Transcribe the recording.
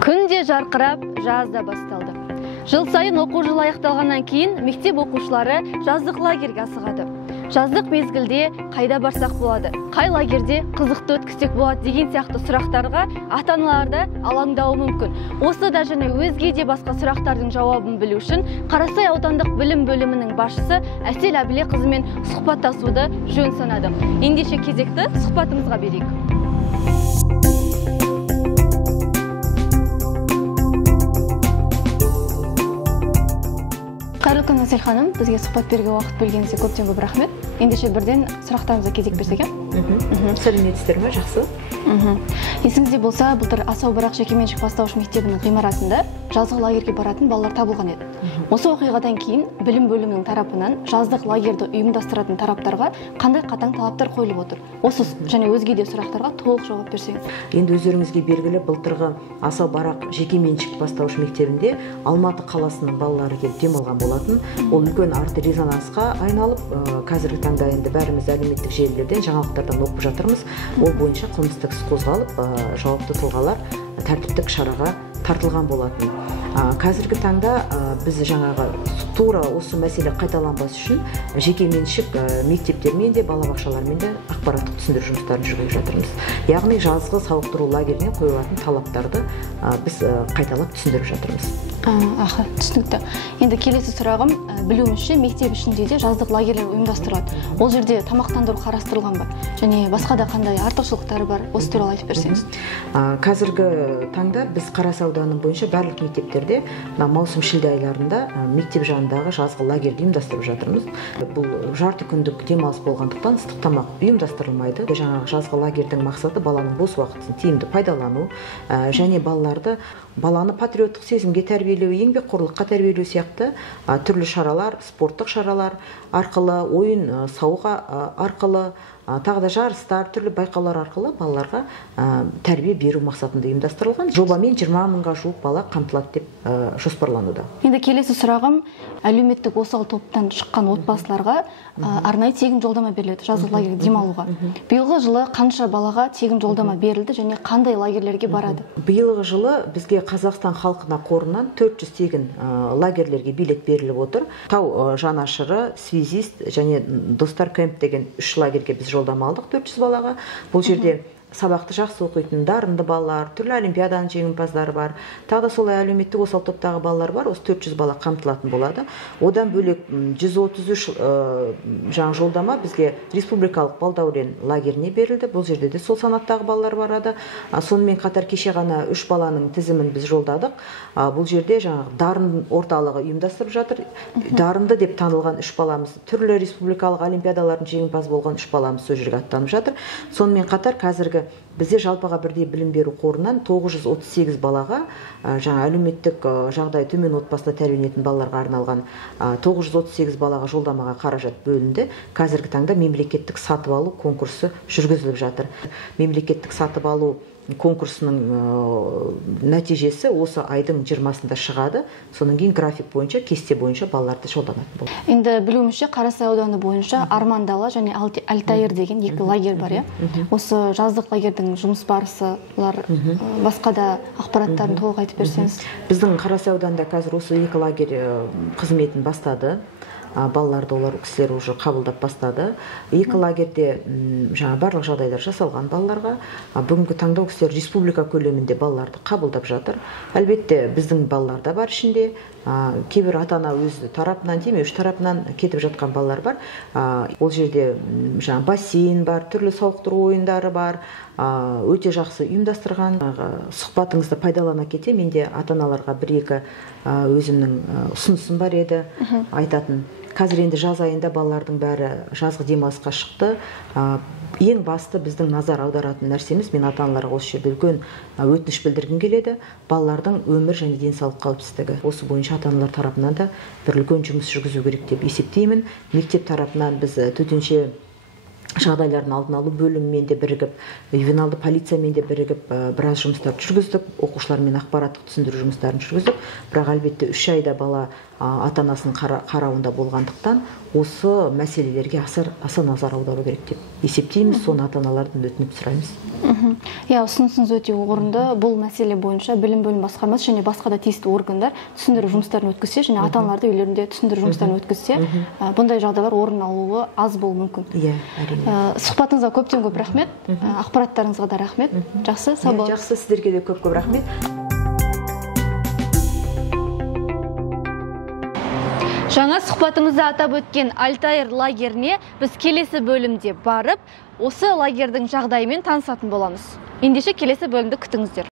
Күнде жарқырап, жазда басталды. Жыл сайын оқу жылы аяқталғаннан кейін мектеп оқушылары жаздық лагерьге асығады. Жаздық мезгілде қайда барсақ болады, қай лагерьде қызықты өткізсек болады деген сияқты сұрақтарға ата-аналарда алаңдауы мүмкін. Осы да және өзге де басқа сұрақтардың жауабын білу үшін Қарасай аудандық білім бөлімінің басшысы Әсел Әбіле қызымен сұхбаттасуды жөн санады. Ендеше кезекті сұхбатымызға берейік. Қайырлы күн, Әсел ханым, бізге сұхбат беруге уақыт бөлгеніңізге көптен көп рахмет. Ендеше бірден сұрақтарымызға кезек берсек. Сәлеметсіздер ме? Жақсы. Есіңізде болса, былтыр Асау Барақ жекеменшік бастауыш мектебінің ғимаратында жазғы лагерьге баратын балалар табылған еді. Осы оқиғадан кейін білім бөлімінің тарапынан жаздық лагерьді ұйымдастыратын тараптарға қандай қатаң талаптар қойылып отыр? Осы және өзге де сұрақтарға толық жауап берсеңіз. Енді өздеріңізге белгілі, былтырғы Асау Барақ жекеменшік бастауыш мектебінде Алматы қаласының балалары келіп демалған болатын. Ол үлкен арты резонансқа айналып, қазіргі таңда енді бәріміз әлеуметтік желілерден, жаңалықтардан оқып жатырмыз. Ол бойынша қылмыстық іс қозғалып, жауапты тұлғалар тәртіптік шараға тартылған болатын. Қазіргі таңда біз жаңағы тура осы мәселе қайталанбас үшін жекеменшік мектептермен де балабақшалармен де ақпараттық түсіндіру жұмыстарын жүргізіп жатырмыз. Яғни жазғы сауықтыру лагеріне қойылатын талаптарды біз қайталап түсіндіріп жатырмыз. Түсінікті. Енді келесі сұрағым, білуімізше мектеп ішінде де жаздық лагерлер ұйымдастырылады. Ол жерде тамақтандыру қарастырылған ба? Және басқа да қандай артықшылықтары бар? Осы туралы айтып берсеңіз. Қазіргі таңда біз Қарасай ауданы бойынша барлық мектептерде маусым-шілде айларында мектеп жанындағы жазғы лагерьді ұйымдастырып жатырмыз. Бұл жарты күндік демалыс болғандықтан ыстық тамақ ұйымдастырылмайды. Жаңағы жазғы лагерьдің мақсаты баланың бос уақытын тиімді пайдалану және баланы патриоттық сезімге тәрбиелеу, еңбекқорлыққа тәрбиелеу сияқты түрлі шаралар, спорттық шаралар арқылы, ойын сауық арқылы, тағы да жарыстар, түрлі байқаулар арқылы балаларға тәрбие беру мақсатында ұйымдастырылған. Жобамен 20 мыңға жуық бала қамтылады деп жоспарлануда. Енді келесі сұрағым, әлеуметтік осал топтан шыққан отбасыларға арнайы тегін жолдама беріледі жазғы лагерьге демалуға. Биылғы жылы қанша балаға тегін жолдама берілді және қандай лагерлерге барады? Биылғы жылы бізге Қазақстан халқына қорынан 400 тегін лагерлерге билет беріліп отыр. Тау жанашыры, связист және достар кемп деген 3 лагерьге біз жолдама алдық 400 балаға. Бұл жерде сабақты жақсы оқитын дарынды балалар, түрлі олимпиаданың жеңімпаздары бар. Тағы да солай әлеуметтік осал топтағы балалар бар. Осы 400 бала қамтылатын болады. Одан бөлек 133 жаңа жолдама бізге республикалық Балдәурен лагеріне берілді. Бұл жерде де сол санаттағы балалар барады. Сонымен қатар кеше ғана 3 баланың тізімін біз жолдадық. Бұл жерде жаңағы дарын орталығы ұйымдастырып жатыр. Дарынды деп танылған 3 баламыз, түрлі республикалық олимпиадалардың жеңімпаз болған 3 баламыз сол жерге аттанып жатыр. Сонымен қатар қазіргі бізде жалпыға бірдей білім беру қорынан 938 балаға жаңа әлеуметтік жағдайы төмен отбасында тәрбиеленетін балаларға арналған 938 балаға жолдамаға қаражат бөлінді. Қазіргі таңда мемлекеттік сатып алу конкурсы жүргізіліп жатыр. Мемлекеттік сатып алу конкурсының нәтижесі осы айдың 20-сында шығады. Соның кейін график бойынша, кесте бойынша балаларды жолданатын болады. Енді білуімізше Қарасай ауданы бойынша Арман Дала және Алтайыр деген 2 лагерь бар. Осы жаздық лагерьдің жұмыс барысылар, басқа да ақпараттарын толық айтып берсеңіз. Біздің Қарасай ауданында қазір осы 2 лагерь қызметін бастады. Балаларды олар кісілер уже қабылдап бастады. 2 лагерьде жаңа барлық жағдайлар жасалған балаларға. Бүгінгі таңда кісілер республика көлемінде балаларды қабылдап жатыр. Әлбетте біздің балалар да бар ішінде. Кейбір ата-ана өз тарапынан, демеуші тарапынан кетіп жатқан балалар бар. Ол жерде жаңа бассейн бар, түрлі сауықтыру ойындары бар. Өте жақсы ұйымдастырған. Сұхбатыңызды пайдалана кете, менде ата-аналарға 1-2 өзімнің ұсынысым бар еді айтатын. Қазір енді жаз айында балалардың бәрі жазғы демалысқа шықты. Ең басты біздің назар аударатын нәрсеміз, мен ата-аналарға осы жерде үлкен өтініш білдіргім келеді, балалардың өмір және денсаулық қауіпсіздігі. Осы бойынша ата-аналар тарапынан да бір үлкен жұмыс жүргізу керек деп есептеймін. Мектеп тарапынан біз төтенше жағдайлардың алдын алу бөлімімен де бірігіп, ювеналды полициямен де бірігіп біраз жұмыстар жүргіздік, оқушылармен ақпараттық түсіндіру жұмыстарын жүргіздік. Бірақ әлбетте 3 айда бала ата анасының қарауында болғандықтан осы мәселелерге аса назар аудару керек деп есептейміз. Соны ата аналардан өтініп сұраймыз. Иә, ұсынысыңыз өте орынды. Бұл мәселе бойынша білім бөлім басқармасы және басқа да тиісті органдар түсіндіру жұмыстарын өткізсе және ата аналарды үйлерінде түсіндіру жұмыстарын өткізсе, бұндай жағдайлар орын алуы аз болуы мүмкін. Иә, әрине. Сұхбатыңызға көптен көп рахмет. Ақпараттарыңызға да рахмет. Жақсы, сау болыңыз. Жақсы, сіздерге де көп рахмет. Жаңа сұхбатымызда атап өткен Альтаир лагеріне біз келесі бөлімде барып, осы лагердің жағдайымен танысатын боламыз. Ендеше келесі бөлімді күтіңіздер.